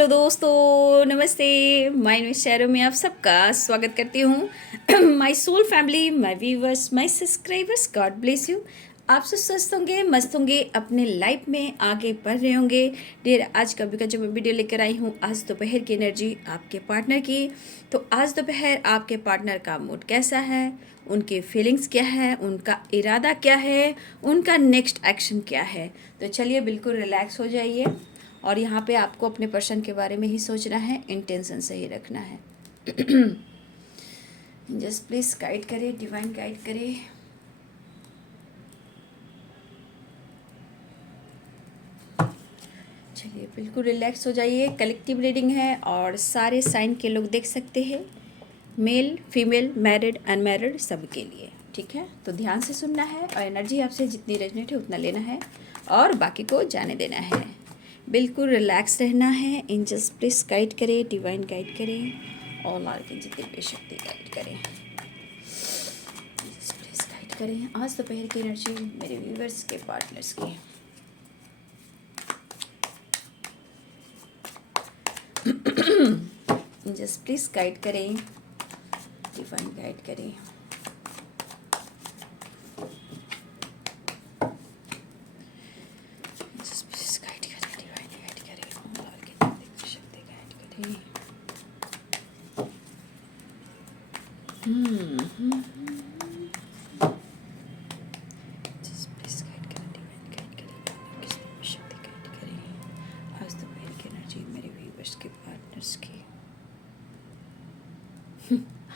Hello दोस्तों, नमस्ते। My news शहरों में आप सबका स्वागत करती हूँ। My soul family, my viewers, my subscribers, God bless you. आप सब स्वस्थ होंगे, मस्त होंगे, अपने लाइफ में आगे बढ़ रहे होंगे। डेर आज का जो मैं वीडियो लेकर आई हूँ, आज दोपहर की एनर्जी आपके पार्टनर की। तो आज दोपहर आपके पार्टनर का मूड कैसा है, उनके फीलिंग्स क्या है, उनका इरादा क्या है, उनका नेक्स्ट एक्शन क्या है। तो चलिए बिल्कुल रिलैक्स हो जाइए और यहाँ पे आपको अपने पर्सन के बारे में ही सोचना है, इंटेंशन सही रखना है। जस्ट प्लीज गाइड करें, डिवाइन गाइड करें। चलिए बिल्कुल रिलैक्स हो जाइए। कलेक्टिव रीडिंग है और सारे साइन के लोग देख सकते हैं, मेल फीमेल, मैरिड अनमैरिड, सबके लिए। ठीक है, तो ध्यान से सुनना है और एनर्जी आपसे जितनी रेजनेट है उतना लेना है और बाकी को जाने देना है। बिल्कुल रिलैक्स रहना है। एंजल्स प्लीज गाइड करें, डिवाइन गाइड करें, ऑल आर की जितनी शक्ति गाइड करें। प्लीज गाइड करें आज दोपहर की एनर्जी मेरे व्यूवर्स के, पार्टनर्स की। एंजल्स प्लीज गाइड करें, डिवाइन गाइड करें।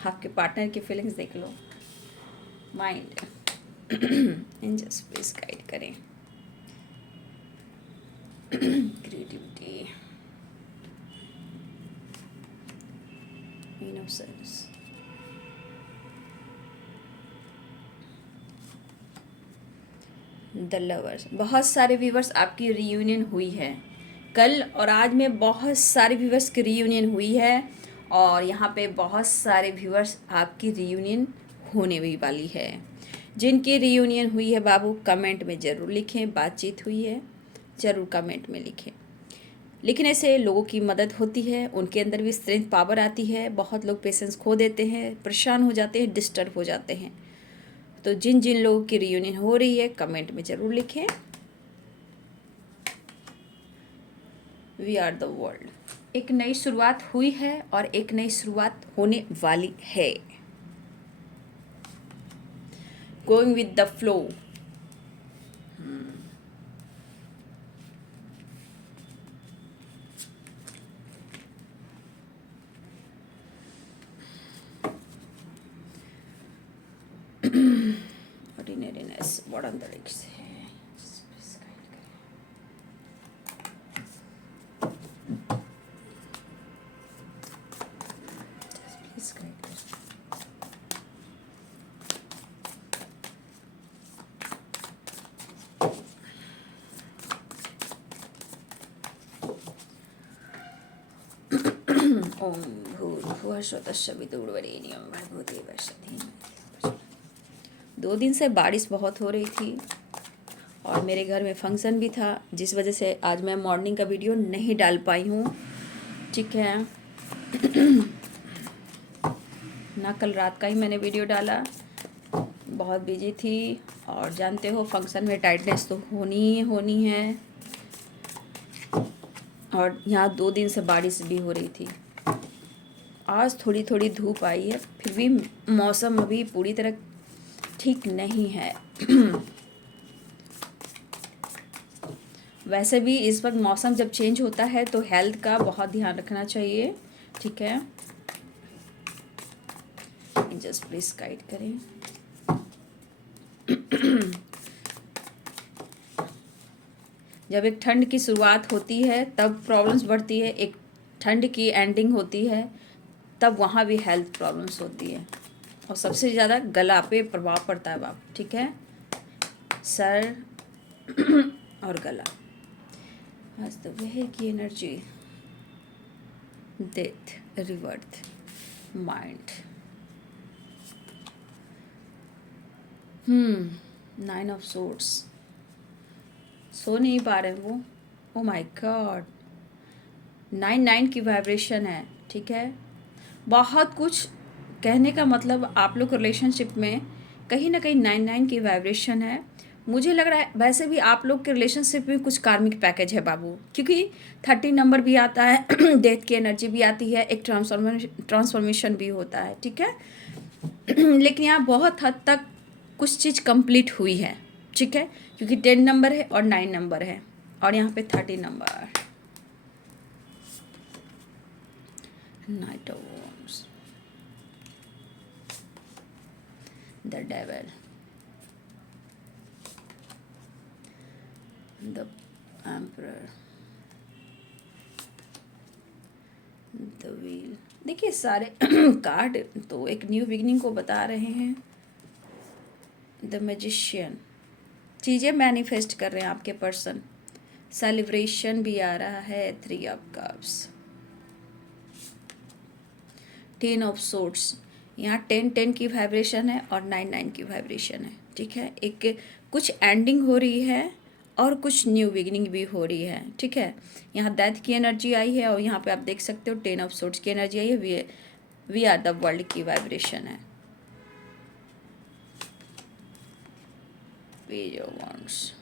आपके पार्टनर की फीलिंग्स देख लो, माइंड। एंजल्स प्लीज गाइड करें। Creativity, innocence, the lovers. बहुत सारे व्यूवर्स आपकी रीयूनियन हुई है कल और आज में, बहुत सारे व्यूवर्स की रीयूनियन हुई है और यहाँ पे बहुत सारे व्यूवर्स आपकी रीयूनियन होने भी वाली है। जिनकी रीयूनियन हुई है बाबू कमेंट में ज़रूर लिखें, बातचीत हुई है ज़रूर कमेंट में लिखें। लेकिन ऐसे लोगों की मदद होती है, उनके अंदर भी स्ट्रेंथ पावर आती है। बहुत लोग पेशेंस खो देते हैं, परेशान हो जाते हैं, डिस्टर्ब हो जाते हैं। तो जिन जिन लोगों की रियूनियन हो रही है कमेंट में ज़रूर लिखें, वी आर द वर्ल्ड। एक नई शुरुआत हुई है और एक नई शुरुआत होने वाली है। Going with the flow. Ordinariness, what on the ricks है। ओम भूर्भुवः स्वतः वितुर्वरेण्यं भर्गोदेवस्य धीमहि। 2 दिन से बारिश बहुत हो रही थी और मेरे घर में फंक्शन भी था, जिस वजह से आज मैं मॉर्निंग का वीडियो नहीं डाल पाई हूँ। ठीक है ना, कल रात का ही मैंने वीडियो डाला, बहुत बिजी थी और जानते हो फंक्शन में टाइटनेस तो होनी ही होनी है। और यहाँ 2 दिन से बारिश भी हो रही थी। आज थोड़ी थोड़ी धूप आई है, फिर भी मौसम अभी पूरी तरह ठीक नहीं है। वैसे भी इस वक्त मौसम जब चेंज होता है तो हेल्थ का बहुत ध्यान रखना चाहिए। ठीक है, जस्ट प्लीज गाइड करें। जब एक ठंड की शुरुआत होती है तब प्रॉब्लम्स बढ़ती है, एक ठंड की एंडिंग होती है तब वहाँ भी हेल्थ प्रॉब्लम्स होती है और सबसे ज़्यादा गला पे प्रभाव पड़ता है बाप। ठीक है, सर और गला। आज तो वह की energy, death, rebirth, mind. 9 of swords. सो नहीं पा रहे वो, ओ माय गॉड। 9 की वाइब्रेशन है, ठीक है। बहुत कुछ कहने का मतलब आप लोग रिलेशनशिप में कहीं ना कहीं 9 की वाइब्रेशन है। मुझे लग रहा है वैसे भी आप लोग के रिलेशनशिप में कुछ कार्मिक पैकेज है बाबू, क्योंकि 30 नंबर भी आता है डेथ की एनर्जी भी आती है, एक ट्रांसफॉर्मेशन भी होता है, ठीक है। लेकिन यहाँ बहुत हद तक कुछ चीज़ कंप्लीट हुई है, ठीक है, क्योंकि 10 नंबर है और 9 नंबर है और यहाँ पे 30 number. Night of wands, the devil, the emperor, the wheel. देखिए सारे कार्ड तो एक न्यू बिगनिंग को बता रहे हैं। द मैजिशियन, चीज़ें मैनिफेस्ट कर रहे हैं आपके पर्सन। सेलिब्रेशन भी आ रहा है। 3 ऑफ कप्स, 10 ऑफ सोर्ड्स। यहाँ 10 की वाइब्रेशन है और 9 की वाइब्रेशन है, ठीक है। एक कुछ एंडिंग हो रही है और कुछ न्यू बिगिनिंग भी हो रही है, ठीक है। यहाँ डेथ की एनर्जी आई है और यहाँ पे आप देख सकते हो 10 ऑफ सोर्ड्स की एनर्जी आई है। वी आर द वर्ल्ड की वाइब्रेशन है। Page of wands,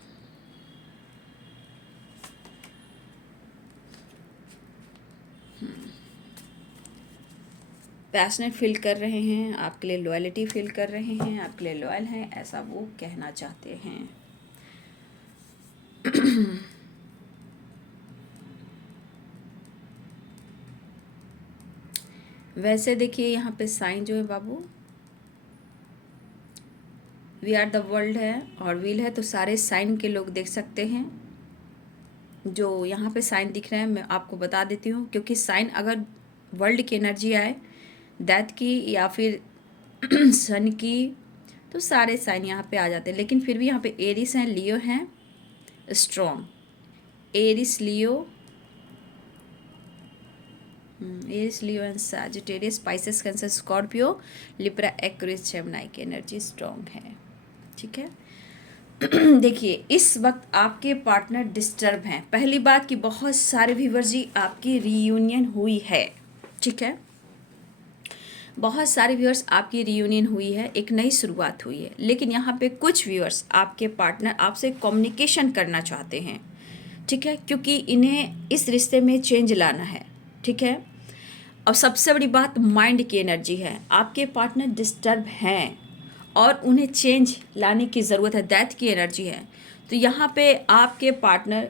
passionate feel कर रहे हैं, आपके लिए लॉयल्टी फील कर रहे हैं, आपके लिए लॉयल हैं, ऐसा वो कहना चाहते हैं। वैसे देखिए यहाँ पे साइन जो है बाबू, वी आर द वर्ल्ड है और व्हील है, तो सारे साइन के लोग देख सकते हैं। जो यहाँ पे साइन दिख रहे हैं मैं आपको बता देती हूँ, क्योंकि साइन अगर वर्ल्ड की एनर्जी आए, डेथ की या फिर सन की, तो सारे साइन यहाँ पे आ जाते हैं। लेकिन फिर भी यहाँ पे एरिस हैं, लियो हैं strong, Aries Leo, Aries Leo and Sagittarius, spices, cancer, Scorpio, Libra, Aquarius, Gemini की एनर्जी स्ट्रॉन्ग है, ठीक है। देखिए इस वक्त आपके पार्टनर डिस्टर्ब हैं। पहली बात कि बहुत सारे व्यूअर्स जी आपकी रीयूनियन हुई है, ठीक है। बहुत सारे व्यूअर्स आपकी रीयूनियन हुई है, एक नई शुरुआत हुई है। लेकिन यहाँ पे कुछ व्यूअर्स आपके पार्टनर आपसे कम्युनिकेशन करना चाहते हैं, ठीक है, क्योंकि इन्हें इस रिश्ते में चेंज लाना है, ठीक है। अब सबसे बड़ी बात माइंड की एनर्जी है। आपके पार्टनर डिस्टर्ब हैं और उन्हें चेंज लाने की ज़रूरत है, डेथ की एनर्जी है। तो यहाँ पे आपके पार्टनर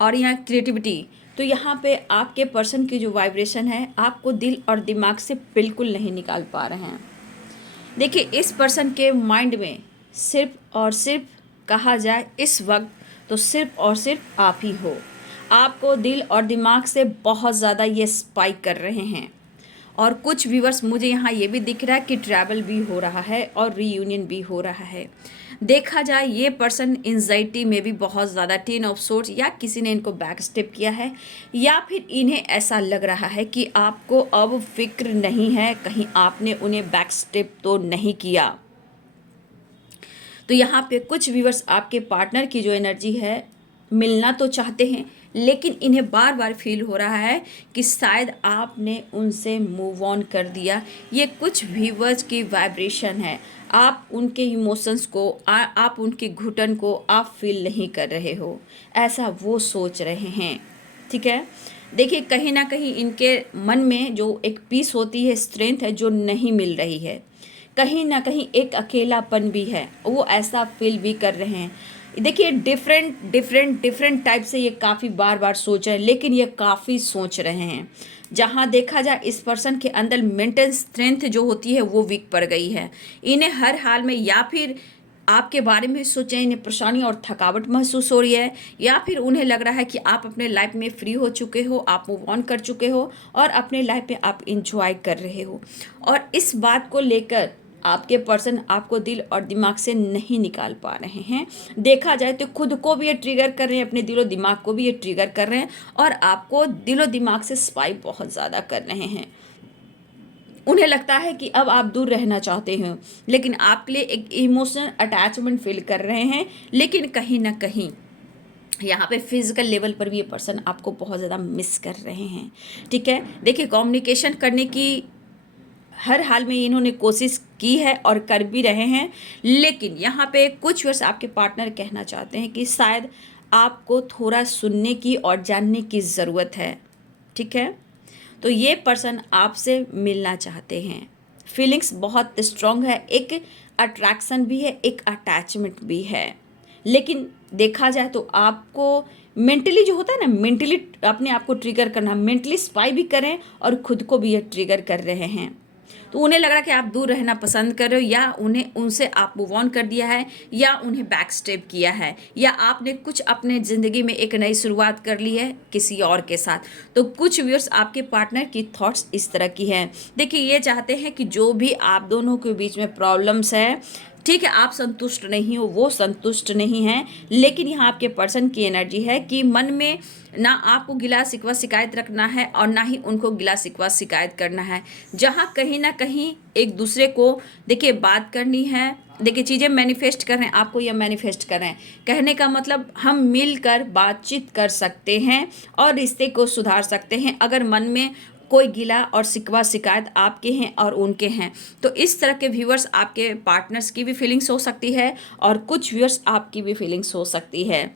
और यहाँ क्रिएटिविटी, तो यहाँ पे आपके पर्सन की जो वाइब्रेशन है आपको दिल और दिमाग से बिल्कुल नहीं निकाल पा रहे हैं। देखिए इस पर्सन के माइंड में सिर्फ और सिर्फ कहा जाए इस वक्त तो सिर्फ और सिर्फ आप ही हो। आपको दिल और दिमाग से बहुत ज़्यादा ये स्पाइक कर रहे हैं। और कुछ व्यूअर्स मुझे यहाँ ये भी दिख रहा है कि ट्रैवल भी हो रहा है और रीयूनियन भी हो रहा है। देखा जाए ये पर्सन एंजाइटी में भी बहुत ज़्यादा, 10 ऑफ सोर्ड्स, या किसी ने इनको बैक स्टेप किया है या फिर इन्हें ऐसा लग रहा है कि आपको अब फिक्र नहीं है, कहीं आपने उन्हें बैक स्टेप तो नहीं किया। तो यहाँ पे कुछ व्यूअर्स आपके पार्टनर की जो एनर्जी है मिलना तो चाहते हैं, लेकिन इन्हें बार बार फील हो रहा है कि शायद आपने उनसे मूव ऑन कर दिया। ये कुछ व्यूअर्स की वाइब्रेशन है। आप उनके इमोशंस को, आप उनकी घुटन को आप फील नहीं कर रहे हो, ऐसा वो सोच रहे हैं, ठीक है। देखिए कहीं ना कहीं इनके मन में जो एक पीस होती है, स्ट्रेंथ है, जो नहीं मिल रही है। कहीं ना कहीं एक अकेलापन भी है, वो ऐसा फील भी कर रहे हैं। देखिए डिफरेंट टाइप से ये काफ़ी बार बार सोच रहे हैं, लेकिन ये काफ़ी सोच रहे हैं। जहाँ देखा जाए इस पर्सन के अंदर मेंटल स्ट्रेंथ जो होती है वो वीक पड़ गई है। इन्हें हर हाल में या फिर आपके बारे में सोचें, इन्हें परेशानी और थकावट महसूस हो रही है, या फिर उन्हें लग रहा है कि आप अपने लाइफ में फ्री हो चुके हो, आप मूव ऑन कर चुके हो और अपने लाइफ में आप इंजॉय कर रहे हो। और इस बात को लेकर आपके पर्सन आपको दिल और दिमाग से नहीं निकाल पा रहे हैं। देखा जाए तो खुद को भी ये ट्रिगर कर रहे हैं, अपने दिलो दिमाग को भी ये ट्रिगर कर रहे हैं और आपको दिलो दिमाग से स्पाइक बहुत ज़्यादा कर रहे हैं। उन्हें लगता है कि अब आप दूर रहना चाहते हैं, लेकिन आपके लिए एक इमोशनल अटैचमेंट फील कर रहे हैं। लेकिन कहीं ना कहीं यहाँ पे फिजिकल लेवल पर भी ये पर्सन आपको बहुत ज़्यादा मिस कर रहे हैं। ठीक है, देखिए कम्युनिकेशन करने की हर हाल में इन्होंने कोशिश की है और कर भी रहे हैं, लेकिन यहाँ पे कुछ वर्ष आपके पार्टनर कहना चाहते हैं कि शायद आपको थोड़ा सुनने की और जानने की ज़रूरत है। ठीक है, तो ये पर्सन आपसे मिलना चाहते हैं। फीलिंग्स बहुत स्ट्रॉन्ग है, एक अट्रैक्शन भी है, एक अटैचमेंट भी है, लेकिन देखा जाए तो आपको मेंटली जो होता है ना, मेंटली अपने आप को ट्रिगर करना, मेंटली स्पाई भी करें और खुद को भी ये ट्रिगर कर रहे हैं। तो उन्हें लग रहा कि आप दूर रहना पसंद कर रहे हो, या उन्हें उनसे आप मूव ऑन कर दिया है, या उन्हें बैक स्टेप किया है, या आपने कुछ अपने ज़िंदगी में एक नई शुरुआत कर ली है किसी और के साथ। तो कुछ व्यूअर्स आपके पार्टनर की थॉट्स इस तरह की हैं। देखिए ये चाहते हैं कि जो भी आप दोनों के बीच में प्रॉब्लम्स है, ठीक है, आप संतुष्ट नहीं हो, वो संतुष्ट नहीं हैं, लेकिन यहाँ आपके पर्सन की एनर्जी है कि मन में ना आपको गिला शिकवा शिकायत रखना है और ना ही उनको गिला शिकवा शिकायत करना है। जहाँ कहीं ना कहीं एक दूसरे को देखिए बात करनी है, देखिए चीज़ें मैनिफेस्ट कर रहे हैं, आपको यह मैनिफेस्ट कर रहे हैं। कहने का मतलब हम मिलकर बातचीत कर सकते हैं और रिश्ते को सुधार सकते हैं। अगर मन में कोई गिला और शिकवा शिकायत आपके हैं और उनके हैं, तो इस तरह के व्यूअर्स आपके पार्टनर्स की भी फीलिंग्स हो सकती है और कुछ व्यूअर्स आपकी भी फीलिंग्स हो सकती है,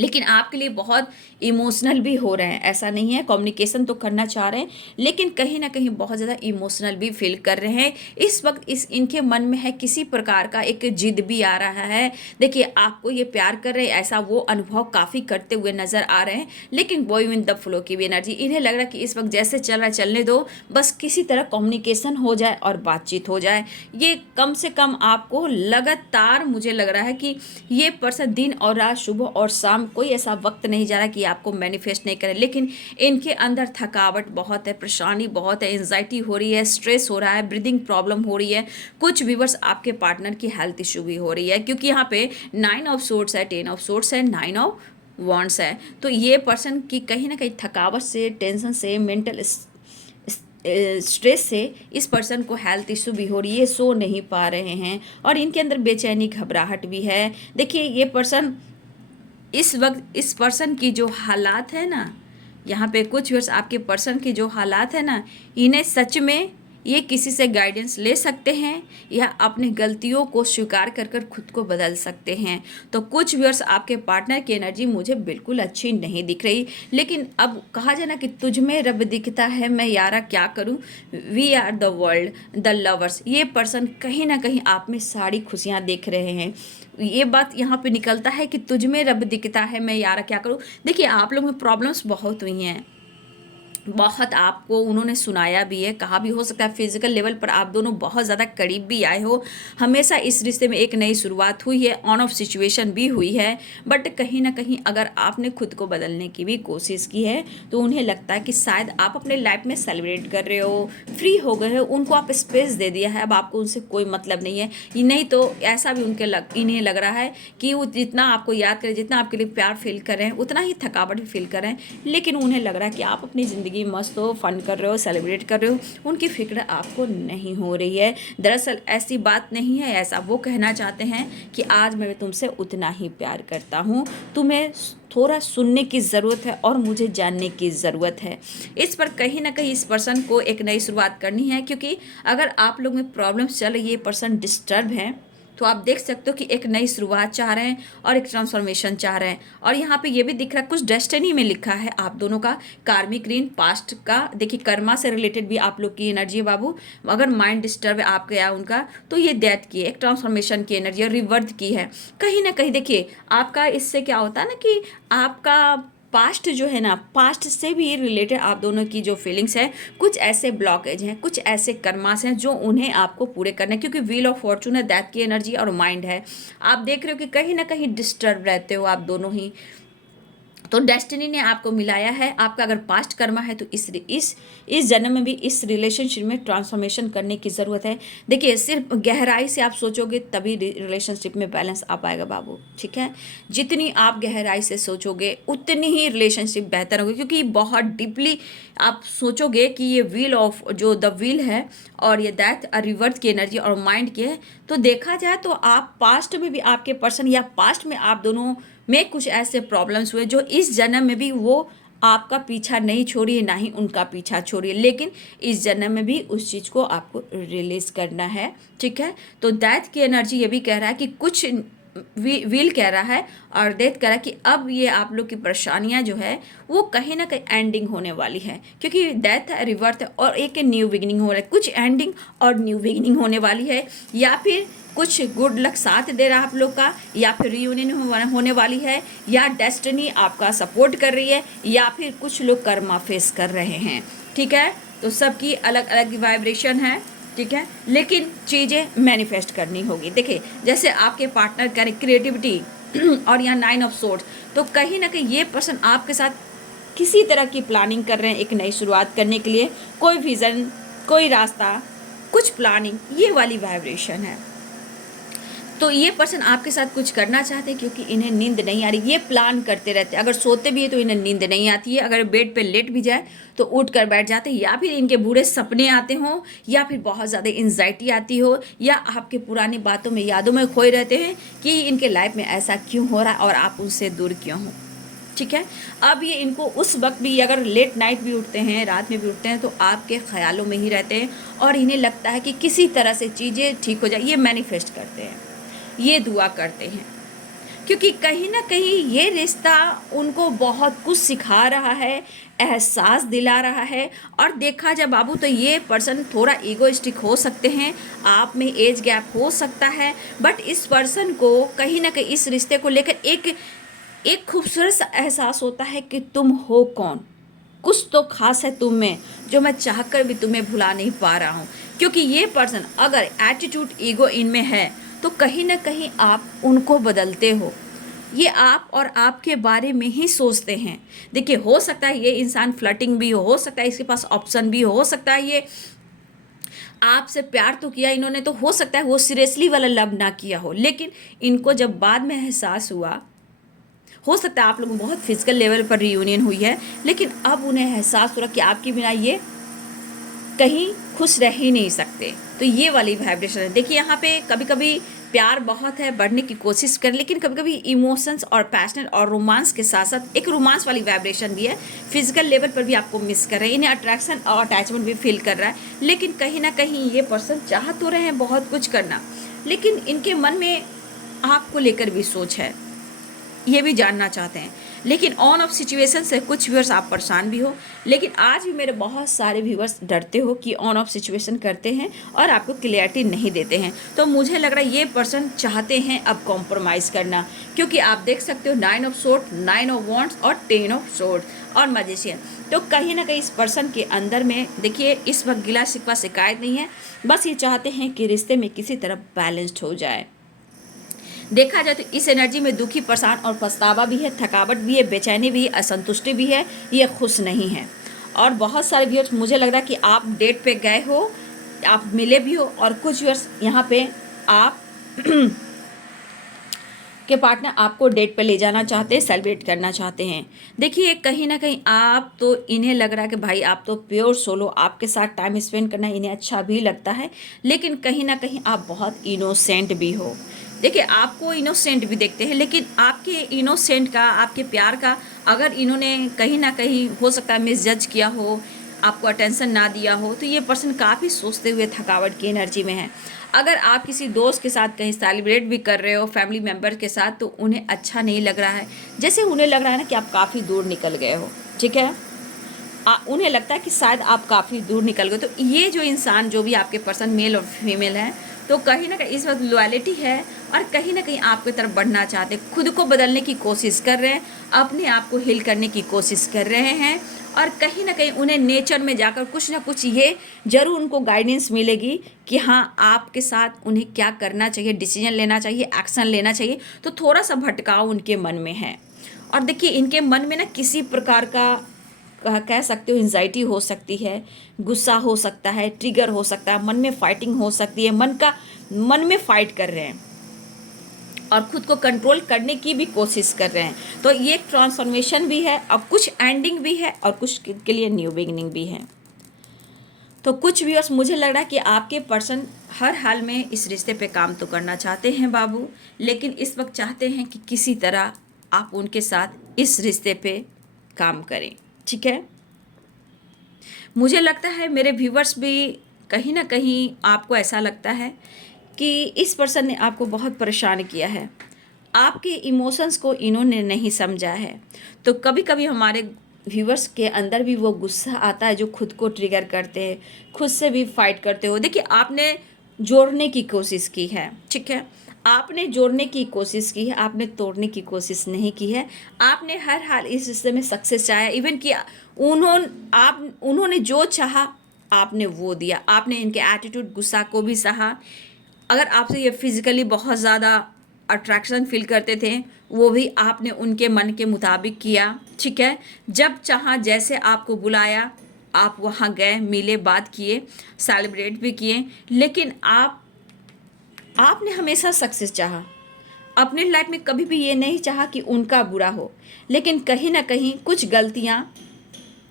लेकिन आपके लिए बहुत इमोशनल भी हो रहे हैं। ऐसा नहीं है, कम्युनिकेशन तो करना चाह रहे हैं, लेकिन कहीं ना कहीं बहुत ज़्यादा इमोशनल भी फील कर रहे हैं इस वक्त। इनके मन में है किसी प्रकार का एक जिद भी आ रहा है। देखिए आपको ये प्यार कर रहे हैं, ऐसा वो अनुभव काफ़ी करते हुए नज़र आ रहे हैं, लेकिन गोइंग इन द फ्लो की भी एनर्जी, इन्हें लग रहा है कि इस वक्त जैसे चल रहा है चलने दो, बस किसी तरह कम्युनिकेशन हो जाए और बातचीत हो जाए। ये कम से कम आपको लगातार, मुझे लग रहा है कि ये पर्सन दिन और रात, सुबह और शाम, कोई ऐसा वक्त नहीं जा रहा कि आपको मैनिफेस्ट नहीं करें, लेकिन इनके अंदर थकावट बहुत है, परेशानी बहुत है, एंजाइटी हो रही है, स्ट्रेस हो रहा है, ब्रीदिंग प्रॉब्लम हो रही है। कुछ व्यूअर्स आपके पार्टनर की हेल्थ इशू भी हो रही है, क्योंकि यहाँ पे 9 ऑफ सोर्ट्स है, 10 ऑफ सोर्ट्स है, 9 ऑफ वॉन्ड्स है। तो ये पर्सन की कहीं ना कहीं थकावट से, टेंशन से, मेंटल स्ट्रेस से इस पर्सन को हेल्थ इशू भी हो रही है, सो नहीं पा रहे हैं और इनके अंदर बेचैनी, घबराहट भी है। देखिए ये पर्सन इस वक्त, इस पर्सन की जो हालात है ना, यहाँ पे कुछ व्यूअर्स आपके पर्सन की जो हालात है ना, इन्हें सच में ये किसी से गाइडेंस ले सकते हैं या अपनी गलतियों को स्वीकार कर कर खुद को बदल सकते हैं। तो कुछ व्यूअर्स आपके पार्टनर की एनर्जी मुझे बिल्कुल अच्छी नहीं दिख रही, लेकिन अब कहा जाए ना कि तुझ में रब दिखता है, मैं यारा क्या करूं, we are the world the lovers. ये पर्सन कहीं ना कहीं आप में सारी खुशियां देख रहे हैं। ये बात यहाँ पे निकलता है कि तुझ में रब दिखता है, मैं यारा क्या करूं। देखिए आप लोग में प्रॉब्लम्स बहुत हुई हैं, बहुत आपको उन्होंने सुनाया भी है, कहा भी, हो सकता है फिजिकल लेवल पर आप दोनों बहुत ज़्यादा करीब भी आए हो। हमेशा इस रिश्ते में एक नई शुरुआत हुई है, ऑन ऑफ सिचुएशन भी हुई है, बट कहीं ना कहीं अगर आपने खुद को बदलने की भी कोशिश की है तो उन्हें लगता है कि शायद आप अपने लाइफ में सेलिब्रेट कर रहे हो, फ्री हो गए हो, उनको आप स्पेस दे दिया है, अब आपको उनसे कोई मतलब नहीं है। नहीं तो ऐसा भी इन्हें लग रहा है कि वो जितना आपको याद करें, जितना आपके लिए प्यार फील कर रहे हैं, उतना ही थकावट भी फील कर रहे हैं, लेकिन उन्हें लग रहा है कि आप अपनी ज़िंदगी मस्त हो, फन कर रहे हो, सेलिब्रेट कर रहे हो, उनकी फिक्र आपको नहीं हो रही है। दरअसल ऐसी बात नहीं है, ऐसा वो कहना चाहते हैं कि आज मैं तुमसे उतना ही प्यार करता हूँ, तुम्हें थोड़ा सुनने की ज़रूरत है और मुझे जानने की ज़रूरत है। इस पर कहीं ना कहीं इस पर्सन को एक नई शुरुआत करनी है, क्योंकि अगर आप लोग में प्रॉब्लम्स चल रही है, ये पर्सन डिस्टर्ब है, तो आप देख सकते हो कि एक नई शुरुआत चाह रहे हैं और एक ट्रांसफॉर्मेशन चाह रहे हैं। और यहाँ पे ये भी दिख रहा है, कुछ डेस्टिनी में लिखा है आप दोनों का कार्मिक ऋण, पास्ट का, देखिए कर्मा से रिलेटेड भी आप लोग की एनर्जी है बाबू। अगर माइंड डिस्टर्ब है आपका या उनका, तो ये डेथ की, एक ट्रांसफॉर्मेशन की एनर्जी और रिवर्थ की है। कहीं ना कहीं देखिए आपका इससे क्या होता है ना कि आपका पास्ट जो है ना, पास्ट से भी रिलेटेड आप दोनों की जो फीलिंग्स है, कुछ ऐसे ब्लॉकेज हैं, कुछ ऐसे कर्मास हैं जो उन्हें आपको पूरे करना है, क्योंकि व्हील ऑफ फॉर्चून है, दैट की एनर्जी और माइंड है। आप देख रहे हो कि कहीं ना कहीं डिस्टर्ब रहते हो आप दोनों ही। तो डेस्टिनी ने आपको मिलाया है, आपका अगर पास्ट कर्मा है तो इस जन्म में भी इस रिलेशनशिप में ट्रांसफॉर्मेशन करने की ज़रूरत है। देखिए सिर्फ गहराई से आप सोचोगे तभी रिलेशनशिप में बैलेंस आ पाएगा बाबू, ठीक है। जितनी आप गहराई से सोचोगे उतनी ही रिलेशनशिप बेहतर होगी, क्योंकि बहुत डीपली आप सोचोगे कि ये व्हील ऑफ जो द व्हील है और ये दैट रिवर्थ की एनर्जी और माइंड की है, तो देखा जाए तो आप पास्ट में भी आपके पर्सन या पास्ट में आप दोनों में कुछ ऐसे प्रॉब्लम्स हुए जो इस जन्म में भी वो आपका पीछा नहीं छोड़िए, ना ही उनका पीछा छोड़िए, लेकिन इस जन्म में भी उस चीज़ को आपको रिलीज़ करना है। ठीक है, तो डेथ की एनर्जी ये भी कह रहा है कि कुछ व्हील कह रहा है और डेथ कह रहा है कि अब ये आप लोग की परेशानियां जो है वो कहीं ना कहीं एंडिंग होने वाली है, क्योंकि डेथ है, रिवर्थ है और एक न्यू बिगिनिंग हो रहा है। कुछ एंडिंग और न्यू बिगिनिंग होने वाली है, या फिर कुछ गुड लक साथ दे रहा है आप लोग का, या फिर रियूनियन होने वाली है, या डेस्टिनी आपका सपोर्ट कर रही है, या फिर कुछ लोग कर्मा फेस कर रहे हैं। ठीक है, तो सबकी अलग अलग वाइब्रेशन है। ठीक है, लेकिन चीज़ें मैनिफेस्ट करनी होगी। देखिए, जैसे आपके पार्टनर करें क्रिएटिविटी और यहाँ 9 ऑफ सोर्ड्स, तो कहीं ना कहीं ये पर्सन आपके साथ किसी तरह की प्लानिंग कर रहे हैं एक नई शुरुआत करने के लिए, कोई विज़न, कोई रास्ता, कुछ प्लानिंग, ये वाली वाइब्रेशन है। तो ये पर्सन आपके साथ कुछ करना चाहते हैं क्योंकि इन्हें नींद नहीं आ रही, ये प्लान करते रहते हैं। अगर सोते भी है तो इन्हें नींद नहीं आती है, अगर बेड पे लेट भी जाए तो उठ कर बैठ जाते हैं, या फिर इनके बुरे सपने आते हों, या फिर बहुत ज़्यादा एंजाइटी आती हो, या आपके पुरानी बातों में, यादों में खोए रहते हैं कि इनके लाइफ में ऐसा क्यों हो रहा है और आप उनसे दूर क्यों हो। ठीक है, अब ये इनको उस वक्त भी, अगर लेट नाइट भी उठते हैं, रात में भी उठते हैं, तो आपके ख्यालों में ही रहते हैं और इन्हें लगता है कि किसी तरह से चीज़ें ठीक हो जाए। ये मैनिफेस्ट करते हैं, ये दुआ करते हैं, क्योंकि कहीं ना कहीं ये रिश्ता उनको बहुत कुछ सिखा रहा है, एहसास दिला रहा है। और देखा जाए बाबू तो ये पर्सन थोड़ा ईगोइस्टिक हो सकते हैं, आप में एज गैप हो सकता है, बट इस पर्सन को कहीं ना कहीं इस रिश्ते को लेकर एक खूबसूरत सा एहसास होता है कि तुम हो कौन, कुछ तो खास है तुम में जो मैं चाहकर भी तुम्हें भुला नहीं पा रहा हूँ। क्योंकि ये पर्सन अगर एटीट्यूड, ईगो इनमें है तो कहीं ना कहीं आप उनको बदलते हो, ये आप और आपके बारे में ही सोचते हैं। देखिए, हो सकता है ये इंसान फ्लर्टिंग भी हो सकता है इसके पास ऑप्शन भी हो सकता है ये आपसे प्यार तो किया इन्होंने, तो हो सकता है वो सीरियसली वाला लव ना किया हो, लेकिन इनको जब बाद में एहसास हुआ, हो सकता है आप लोगों को बहुत फिजिकल लेवल पर रियूनियन हुई है, लेकिन अब उन्हें एहसास हो रहा कि आपके बिना ये कहीं खुश रह ही नहीं सकते। तो ये वाली वाइब्रेशन है। देखिए, यहाँ पे कभी कभी प्यार बहुत है, बढ़ने की कोशिश करें, लेकिन कभी कभी इमोशंस और पैशन और रोमांस के साथ साथ एक रोमांस वाली वाइब्रेशन भी है। फिजिकल लेवल पर भी आपको मिस कर रहे हैं, इन्हें अट्रैक्शन और अटैचमेंट भी फील कर रहा है, लेकिन कहीं ना कहीं ये पर्सन चाह तो रहे हैं बहुत कुछ करना, लेकिन इनके मन में आपको लेकर भी सोच है, ये भी जानना चाहते हैं। लेकिन ऑन ऑफ सिचुएशन से कुछ व्यूअर्स आप परेशान भी हो, लेकिन आज भी मेरे बहुत सारे व्यूअर्स डरते हो कि ऑन ऑफ सिचुएशन करते हैं और आपको क्लियरिटी नहीं देते हैं। तो मुझे लग रहा है ये पर्सन चाहते हैं अब कॉम्प्रोमाइज़ करना, क्योंकि आप देख सकते हो 9 ऑफ सोर्ड, 9 ऑफ वॉन्ड्स और 10 ऑफ सोर्ड और मैजिशियन। तो कहीं ना कहीं इस पर्सन के अंदर में देखिए इस वक्त गिला शिकवा शिकायत नहीं है, बस ये चाहते हैं कि रिश्ते में किसी तरह बैलेंस्ड हो जाए। देखा जाए तो इस एनर्जी में दुखी, परेशान और पछतावा भी है, थकावट भी है, बेचैनी भी है, असंतुष्टि भी है, ये खुश नहीं है। और बहुत सारे व्यूअर्स मुझे लग रहा है कि आप डेट पे गए हो, आप मिले भी हो, और कुछ व्यूअर्स यहाँ पे आप के पार्टनर आपको डेट पे ले जाना चाहते हैं, सेलिब्रेट करना चाहते हैं। देखिए, कहीं ना कहीं आप तो, इन्हें लग रहा है कि भाई आप तो प्योर सोलो, आपके साथ टाइम स्पेंड करना इन्हें अच्छा भी लगता है, लेकिन कहीं ना कहीं आप बहुत इनोसेंट भी हो। देखिए, आपको इनोसेंट भी देखते हैं, लेकिन आपके इनोसेंट का, आपके प्यार का अगर इन्होंने कहीं ना कहीं हो सकता है मिसजज किया हो, आपको अटेंशन ना दिया हो, तो ये पर्सन काफ़ी सोचते हुए थकावट की एनर्जी में है। अगर आप किसी दोस्त के साथ कहीं सेलिब्रेट भी कर रहे हो, फैमिली मेम्बर के साथ, तो उन्हें अच्छा नहीं लग रहा है, जैसे उन्हें लग रहा है ना कि आप काफ़ी दूर निकल गए हो। ठीक है, उन्हें लगता है कि शायद आप काफ़ी दूर निकल गए। तो ये जो इंसान, जो भी आपके पर्सन मेल और फीमेल हैं, तो कहीं ना कहीं इस वक्त लॉयलिटी है और कहीं ना कहीं आपकी तरफ बढ़ना चाहते हैं, खुद को बदलने की कोशिश कर रहे हैं, अपने आप को हील करने की कोशिश कर रहे हैं, और कहीं ना कहीं उन्हें नेचर में जाकर कुछ ना कुछ ये ज़रूर उनको गाइडेंस मिलेगी कि हाँ, आपके साथ उन्हें क्या करना चाहिए, डिसीजन लेना चाहिए, एक्शन लेना चाहिए। तो थोड़ा सा भटकाव उनके मन में है। और देखिए, इनके मन में ना किसी प्रकार का कह सकते हो एंजाइटी हो सकती है, गुस्सा हो सकता है, ट्रिगर हो सकता है, मन में फाइटिंग हो सकती है, मन में फाइट कर रहे हैं और खुद को कंट्रोल करने की भी कोशिश कर रहे हैं। तो ये एक ट्रांसफॉर्मेशन भी है, और कुछ एंडिंग भी है, और कुछ के लिए न्यू बिगिनिंग भी है। तो कुछ व्यूअर्स, मुझे लग रहा है कि आपके पर्सन हर हाल में इस रिश्ते पे काम तो करना चाहते हैं बाबू, लेकिन इस वक्त चाहते हैं कि किसी तरह आप उनके साथ इस रिश्ते पे काम करें, ठीक है। मुझे लगता है मेरे व्यूवर्स भी कहीं ना कहीं आपको ऐसा लगता है कि इस पर्सन ने आपको बहुत परेशान किया है, आपके इमोशंस को इन्होंने नहीं समझा है। तो कभी कभी हमारे व्यूवर्स के अंदर भी वो गुस्सा आता है जो खुद को ट्रिगर करते हैं, खुद से भी फाइट करते हो। देखिए, आपने जोड़ने की कोशिश की है, ठीक है, आपने जोड़ने की कोशिश की है, आपने तोड़ने की कोशिश नहीं की है। आपने हर हाल इस रिश्ते में सक्सेस चाहा, इवन कि उन्होंने जो चाहा आपने वो दिया। आपने इनके एटीट्यूड, गुस्सा को भी सहा। अगर आपसे ये फिजिकली बहुत ज़्यादा अट्रैक्शन फील करते थे, वो भी आपने उनके मन के मुताबिक किया, ठीक है। जब चाहा, जैसे आपको बुलाया, आप वहाँ गए, मिले, बात किए, सेलिब्रेट भी किए। लेकिन आपने हमेशा सक्सेस चाहा। अपने लाइफ में कभी भी ये नहीं चाहा कि उनका बुरा हो। लेकिन कहीं ना कहीं कुछ गलतियाँ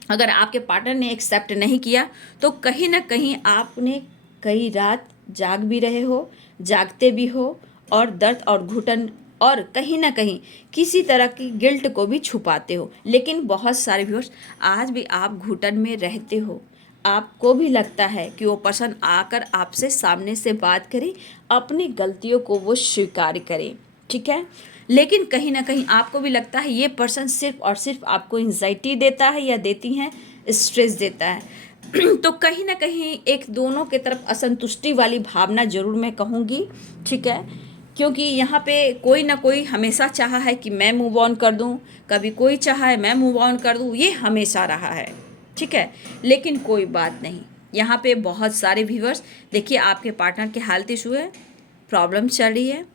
अगर आपके पार्टनर ने एक्सेप्ट नहीं किया, तो कहीं ना कहीं आपने कई रात जाग भी रहे हो, जागते भी हो, और दर्द और घुटन और कहीं ना कहीं किसी तरह की गिल्ट को भी छुपाते हो। लेकिन बहुत सारे व्यूअर्स, आज भी आप घुटन में रहते हो। आपको भी लगता है कि वो पर्सन आकर आपसे सामने से बात करे, अपनी गलतियों को वो स्वीकार करे, ठीक है। लेकिन कहीं ना कहीं आपको भी लगता है ये पर्सन सिर्फ और सिर्फ आपको एंजाइटी देता है या देती हैं, स्ट्रेस देता है। तो कहीं ना कहीं एक दोनों के तरफ असंतुष्टि वाली भावना जरूर मैं कहूँगी, ठीक है। क्योंकि यहाँ पे कोई ना कोई हमेशा चाहा है कि मैं मूव ऑन कर दूँ, कभी कोई चाहा है मैं मूव ऑन कर दूँ, ये हमेशा रहा है, ठीक है। लेकिन कोई बात नहीं, यहाँ पे बहुत सारे व्यूअर्स, देखिए आपके पार्टनर के हेल्थ इशू है, प्रॉब्लम चल रही है,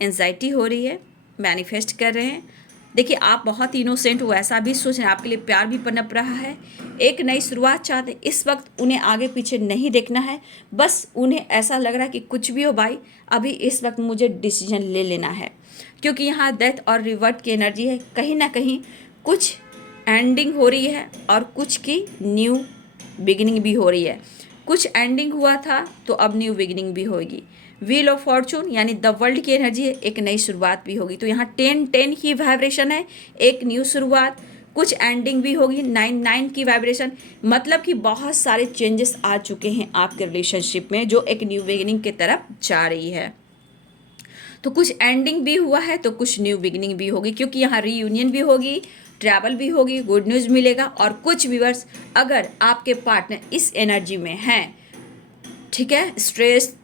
एंजाइटी हो रही है, मैनिफेस्ट कर रहे हैं। देखिए, आप बहुत इनोसेंट हो, ऐसा भी सोच रहे हैं, आपके लिए प्यार भी पनप रहा है, एक नई शुरुआत चाहते हैं। इस वक्त उन्हें आगे पीछे नहीं देखना है, बस उन्हें ऐसा लग रहा है कि कुछ भी हो भाई, अभी इस वक्त मुझे डिसीजन ले लेना है। क्योंकि यहाँ डेथ और रिवर्ट की एनर्जी है। कहीं ना कहीं कुछ एंडिंग हो रही है और कुछ की न्यू बिगिनिंग भी हो रही है। कुछ एंडिंग हुआ था तो अब न्यू बिगिनिंग भी होगी। व्हील ऑफ फॉर्चून यानी द वर्ल्ड की एनर्जी है, एक नई शुरुआत भी होगी। तो यहाँ 10-10 की वाइब्रेशन है, एक न्यू शुरुआत, कुछ एंडिंग भी होगी। 9-9 की वाइब्रेशन, मतलब कि बहुत सारे चेंजेस आ चुके हैं आपके रिलेशनशिप में, जो एक न्यू बिगिनिंग की तरफ जा रही है। तो कुछ एंडिंग भी हुआ है तो कुछ न्यू बिगिनिंग भी होगी, क्योंकि यहाँ रीयूनियन भी होगी, ट्रैवल भी होगी, गुड न्यूज़ मिलेगा। और कुछ व्यूअर्स, अगर आपके पार्टनर इस एनर्जी में हैं, ठीक है, स्ट्रेस,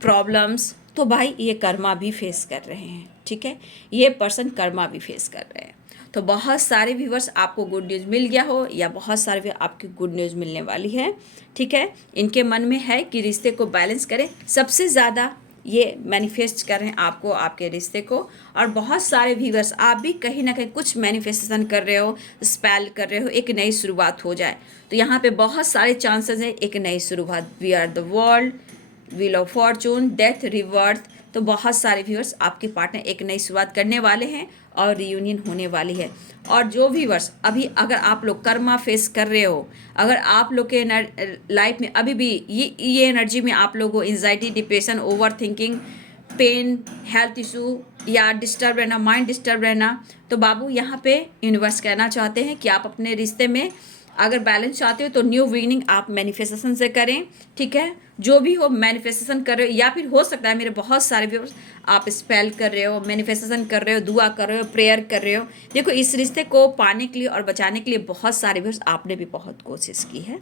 प्रॉब्लम्स, तो भाई ये कर्मा भी फेस कर रहे हैं, ठीक है, ये पर्सन कर्मा भी फेस कर रहे हैं। तो बहुत सारे व्यूवर्स, आपको गुड न्यूज़ मिल गया हो या बहुत सारे आपकी गुड न्यूज़ मिलने वाली है, ठीक है। इनके मन में है कि रिश्ते को बैलेंस करें, सबसे ज़्यादा ये मैनिफेस्ट कर रहे हैं आपको, आपके रिश्ते को। और बहुत सारे व्यूवर्स, आप भी कहीं ना कहीं कुछ मैनिफेस्टेशन कर रहे हो, स्पेल कर रहे हो, एक नई शुरुआत हो जाए। तो यहाँ पे बहुत सारे चांसेस हैं एक नई शुरुआत। We are the world, wheel of fortune, death, rebirth. तो बहुत सारे व्यूअर्स, आपके पार्टनर एक नई शुरुआत करने वाले हैं और रियूनियन होने वाली है। और जो व्यूअर्स अभी, अगर आप लोग कर्मा फेस कर रहे हो, अगर आप लोग के लाइफ में अभी भी ये एनर्जी में आप लोगों को anxiety, depression, over thinking, pain, health issue या डिस्टर्ब रहना, माइंड डिस्टर्ब रहना, तो बाबू यहाँ पे यूनिवर्स कहना चाहते हैं कि आप अपने रिश्ते में अगर बैलेंस चाहते हो तो न्यू बिगिनिंग आप मैनिफेस्टेशन से करें, ठीक है। जो भी हो मैनिफेस्टेशन कर रहे हो, या फिर हो सकता है मेरे बहुत सारे व्यूअर्स आप स्पेल कर रहे हो, मैनिफेस्टेशन कर रहे हो, दुआ कर रहे हो, प्रेयर कर रहे हो। देखो, इस रिश्ते को पाने के लिए और बचाने के लिए बहुत सारे व्यूअर्स आपने भी बहुत कोशिश की है,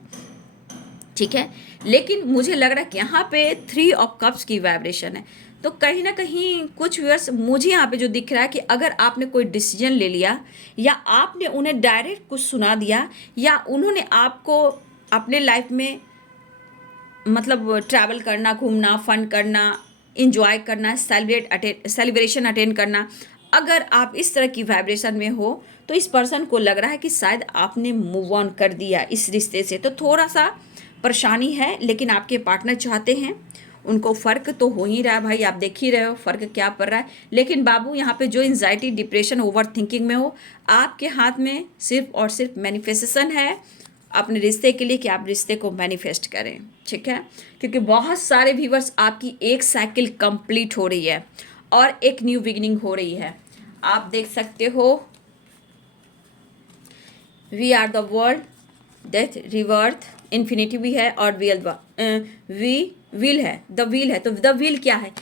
ठीक है। लेकिन मुझे लग रहा है कि यहाँ पे 3 ऑफ कप्स की वाइब्रेशन है। तो कहीं ना कहीं कुछ व्यूअर्स, मुझे यहाँ पे जो दिख रहा है कि अगर आपने कोई डिसीजन ले लिया या आपने उन्हें डायरेक्ट कुछ सुना दिया या उन्होंने आपको अपने लाइफ में, मतलब ट्रैवल करना, घूमना, फन करना, इंजॉय करना, सेलिब्रेशन अटेंड करना, अगर आप इस तरह की वाइब्रेशन में हो, तो इस पर्सन को लग रहा है कि शायद आपने मूव ऑन कर दिया इस रिश्ते से। तो थोड़ा सा परेशानी है, लेकिन आपके पार्टनर चाहते हैं, उनको फ़र्क तो हो ही रहा है भाई, आप देख ही रहे हो फ़र्क क्या पड़ रहा है। लेकिन बाबू, यहाँ पे जो एंजाइटी, डिप्रेशन, ओवर थिंकिंग में हो, आपके हाथ में सिर्फ और सिर्फ मैनिफेस्टेशन है अपने रिश्ते के लिए कि आप रिश्ते को मैनिफेस्ट करें, ठीक है। क्योंकि बहुत सारे व्यूवर्स, आपकी एक साइकिल कंप्लीट हो रही है और एक न्यू बिगिनिंग हो रही है। आप देख सकते हो we are the world, death, rebirth, infinity भी है और व्हील है, द व्हील है। तो द व्हील क्या है?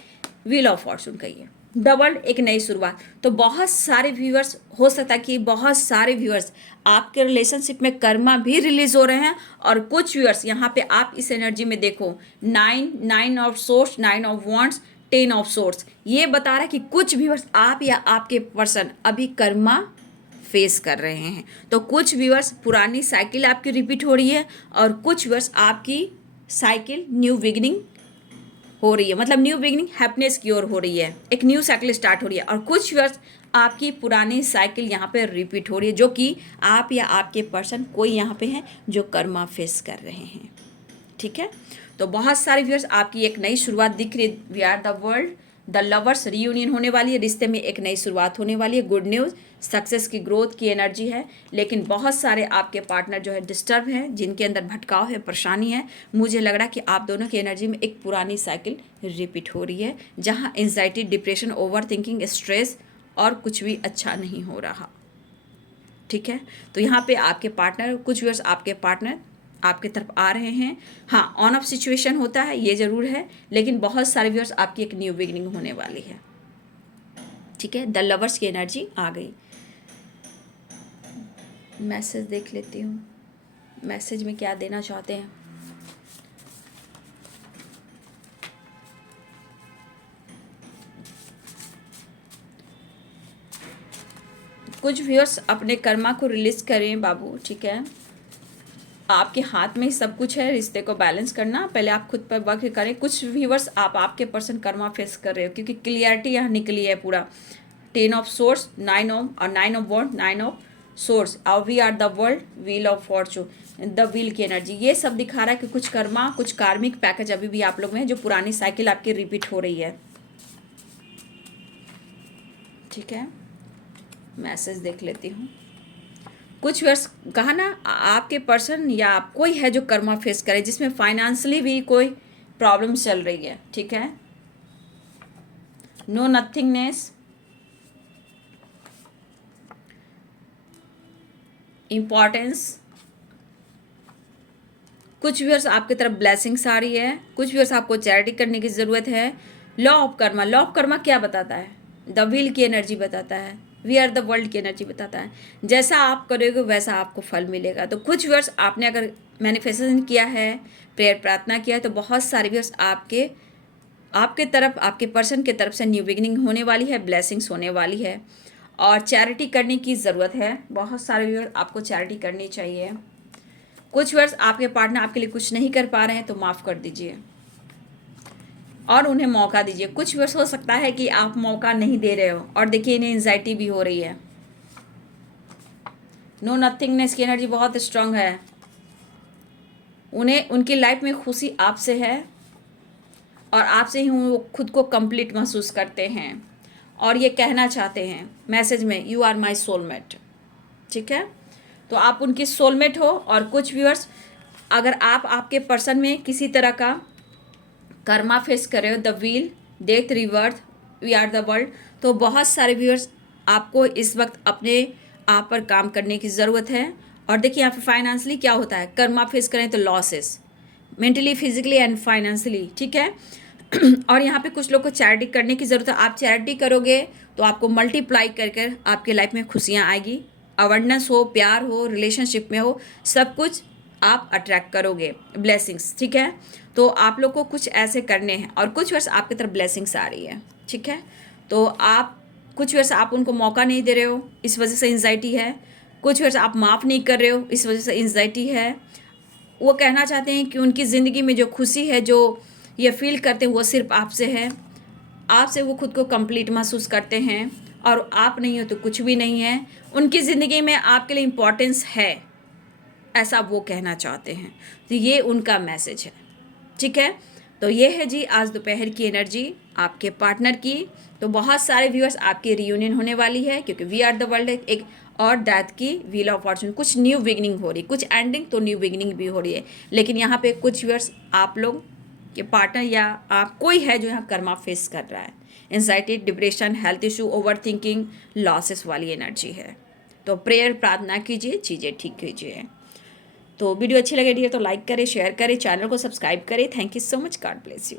व्हील ऑफ फॉर्चून का ही है। द वर्ल्ड, एक नई शुरुआत। तो बहुत सारे व्यूअर्स, हो सकता है कि बहुत सारे व्यूअर्स आपके रिलेशनशिप में कर्मा भी रिलीज हो रहे हैं, और कुछ व्यूअर्स यहाँ पे आप इस एनर्जी में देखो 9 of source, 9 of wants, 10 of source, ये बता रहा है कि कुछ व्यूअर्स आप या आपके पर्सन अभी कर्मा फेस कर रहे हैं। तो कुछ व्यूअर्स पुरानी साइकिल आपकी रिपीट हो रही है, और कुछ व्यूअर्स आपकी साइकिल न्यू बिगिनिंग हो रही है, मतलब न्यू बिगिनिंग हैप्पीनेस की ओर हो रही है, एक न्यू साइकिल स्टार्ट हो रही है। और कुछ व्यूअर्स आपकी पुरानी साइकिल यहाँ पे रिपीट हो रही है, जो कि आप या आपके पर्सन कोई यहाँ पे हैं जो कर्मा फेस कर रहे हैं। ठीक है, तो बहुत सारे व्यूअर्स आपकी एक नई शुरुआत दिख रही है। We are the world, the lovers, reunion होने वाली है, रिश्ते में एक नई शुरुआत होने वाली है, गुड न्यूज़, सक्सेस की ग्रोथ की एनर्जी है। लेकिन बहुत सारे आपके पार्टनर जो है डिस्टर्ब हैं, जिनके अंदर भटकाव है, परेशानी है। मुझे लग रहा है कि आप दोनों की एनर्जी में एक पुरानी साइकिल रिपीट हो रही है, जहाँ anxiety, depression, over thinking, stress और कुछ भी अच्छा नहीं हो रहा। ठीक है, तो यहाँ पे आपके पार्टनर, कुछ व्यूअर्स आपके पार्टनर आपके तरफ आ रहे हैं। हाँ, ऑन ऑफ सिचुएशन होता है, ये ज़रूर है, लेकिन बहुत सारे व्यूअर्स आपकी एक न्यू बिगिनिंग होने वाली है। ठीक है, द लवर्स की एनर्जी आ गई। मैसेज देख लेती हूँ, मैसेज में क्या देना चाहते हैं। कुछ व्यूअर्स अपने कर्मा को रिलीज करें बाबू। ठीक है, आपके हाथ में ही सब कुछ है रिश्ते को बैलेंस करना, पहले आप खुद पर वर्क करें। कुछ व्यूअर्स आप आपके पर्सन कर्मा फेस कर रहे हो, क्योंकि क्लियरिटी यहाँ निकली है पूरा। 10 ऑफ सोर्स, 9 ऑफ और 9 ऑफ वॉन्ड, 9 ऑफ सोर्स, और we are the world, wheel of fortune, the wheel की एनर्जी। ये सब दिखा रहा है कि कुछ कर्मा, कुछ कार्मिक पैकेज अभी भी आप लोग में है, जो पुरानी साइकिल आपकी रिपीट हो रही है। ठीक है, मैसेज देख लेती हूँ। कुछ वर्ष कहा ना, आपके पर्सन या कोई है जो कर्मा फेस करे, जिसमें फाइनेंशियली भी कोई प्रॉब्लम चल रही है। ठीक है, नो नथिंगनेस, इम्पॉर्टेंस। कुछ व्यूअर्स आपकी तरफ ब्लेसिंग्स आ रही है, कुछ व्यूअर्स आपको चैरिटी करने की ज़रूरत है। Law of Karma, law of Karma क्या बताता है? द व्हील की एनर्जी बताता है, वी आर द वर्ल्ड की एनर्जी बताता है। जैसा आप करोगे वैसा आपको फल मिलेगा। तो कुछ व्यूअर्स आपने अगर मैनिफेस्टेशन किया है, प्रेयर प्रार्थना किया है, तो बहुत सारे व्यूअर्स आपके तरफ, आपके पर्सन के तरफ से न्यू बिगिनिंग होने वाली है, ब्लेसिंग्स होने वाली है, और चैरिटी करने की ज़रूरत है। बहुत सारे व्यूअर्स आपको चैरिटी करनी चाहिए। कुछ व्यूअर्स आपके पार्टनर आपके लिए कुछ नहीं कर पा रहे हैं, तो माफ़ कर दीजिए और उन्हें मौका दीजिए। कुछ व्यूअर्स हो सकता है कि आप मौका नहीं दे रहे हो, और देखिए इन्हें एंजाइटी भी हो रही है। नो नथिंगनेस की एनर्जी बहुत स्ट्रांग है। उन्हें उनकी लाइफ में खुशी आपसे है, और आपसे ही वो खुद को कंप्लीट महसूस करते हैं, और ये कहना चाहते हैं मैसेज में, यू आर माई सोलमेट। ठीक है, तो आप उनकी सोलमेट हो। और कुछ व्यूअर्स, अगर आप आपके पर्सन में किसी तरह का कर्मा फेस कर रहे हो, the wheel, death, rebirth, we are the world, तो बहुत सारे व्यूअर्स आपको इस वक्त अपने आप पर काम करने की ज़रूरत है। और देखिए यहाँ पे फाइनेंशियली क्या होता है, कर्मा फेस करें तो losses, mentally, physically and financially. ठीक है, और यहाँ पे कुछ लोग को चैरिटी करने की ज़रूरत है। आप चैरिटी करोगे तो आपको मल्टीप्लाई कर आपके लाइफ में खुशियाँ आएगी, अवेयरनेस हो, प्यार हो, रिलेशनशिप में हो, सब कुछ आप अट्रैक्ट करोगे, ब्लेसिंग्स। ठीक है, तो आप लोग को कुछ ऐसे करने हैं, और कुछ वर्ष आपकी तरफ ब्लेसिंग्स आ रही है। ठीक है, तो आप कुछ वर्ष आप उनको मौका नहीं दे रहे हो, इस वजह से एंजाइटी है। कुछ वर्ष आप माफ़ नहीं कर रहे हो, इस वजह से एंजाइटी है। वो कहना चाहते हैं कि उनकी ज़िंदगी में जो खुशी है, जो ये फील करते हैं, वो सिर्फ आपसे है। आपसे वो खुद को कंप्लीट महसूस करते हैं, और आप नहीं हो तो कुछ भी नहीं है। उनकी ज़िंदगी में आपके लिए इम्पोर्टेंस है, ऐसा वो कहना चाहते हैं। तो ये उनका मैसेज है। ठीक है, तो ये है जी आज दोपहर की एनर्जी आपके पार्टनर की। तो बहुत सारे व्यूअर्स आपकी रियूनियन होने वाली है, क्योंकि वी आर द वर्ल्ड एक, और डेथ की व्हील ऑफ फॉर्चून, कुछ न्यू बिगिनिंग हो रही, कुछ एंडिंग तो न्यू बिगिनिंग भी हो रही है। लेकिन यहाँ पे कुछ व्यूअर्स आप लोग कि पार्टनर या आप कोई है जो यहाँ कर्मा फेस कर रहा है। Anxiety, depression, health issue, over thinking, losses वाली एनर्जी है। तो प्रेयर, प्रार्थना कीजिए, चीज़ें ठीक कीजिए। तो वीडियो अच्छी लगे डियर तो लाइक करें, शेयर करें, चैनल को सब्सक्राइब करें। Thank you so much, God bless you.